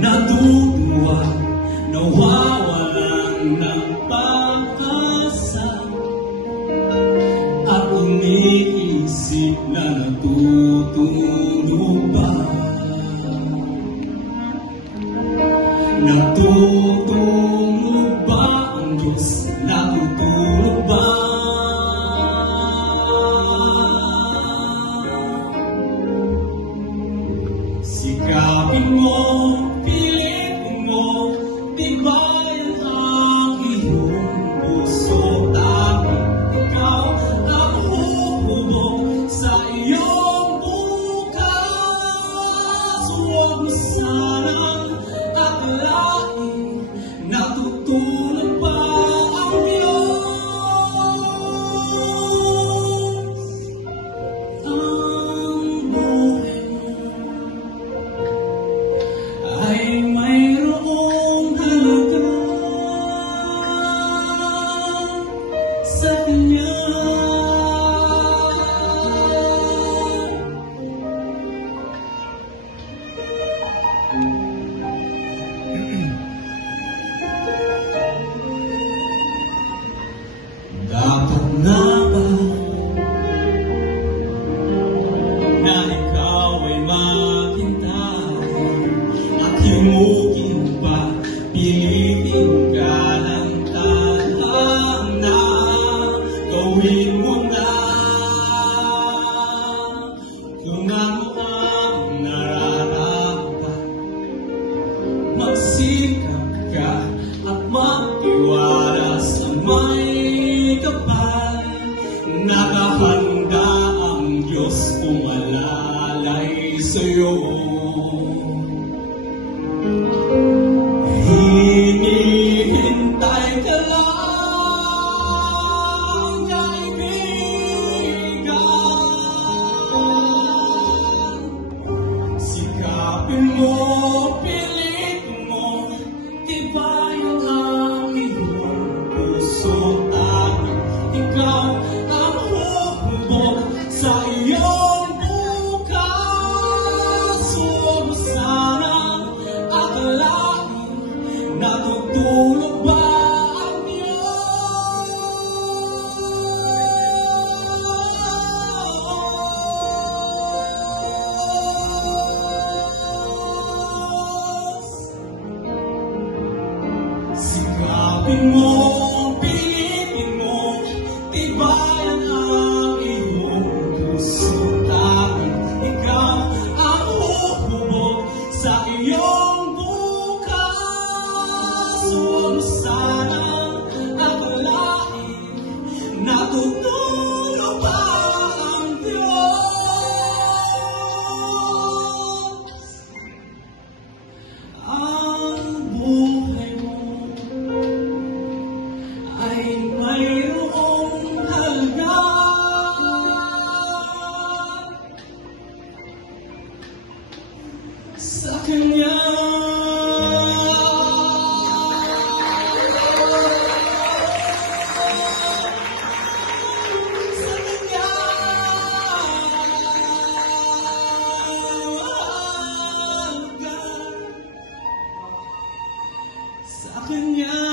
natutuwa, nawawalan ng pag-asa, at umiisip na natutulog ba? Natutulog ba ang Diyos? Natutulog ba? Sikapin mo, pilitin mo, tibayan ang iyong puso. Dahil ikaw ang hubog sa iyong bukas. Huwag mo sanang akalain, natutulog ba ang Diyos? Ang buhay ay mayroong halaga sa Kanya. Dapat na ba na ikaw ay maghintay at himugin pa, pilitin ka ng tadhana, gawin mo na kung ano ang nararapat. Magsikap ka at magtiwala sa may kapal. Nakahanda ang Diyos umalalay sa'yo. Hinihintay ka lang, kaibigan. Sikapin mo, pilitin mo, tibayan ang iyong puso. Dahil ikaw ang hubog sa iyong bukas. Huwag mo sanang akalain, natutulog ba ang Diyos? Sikapin mo, pilitin mo, tibayan ang iyong puso. Dahil ikaw ang hubog sa iyong bukas. Huwag mo sanang akalain, natutulog ba ang Diyos? Ang buhay mo ay mayroong halaga sa Kanya. Sa Kanya.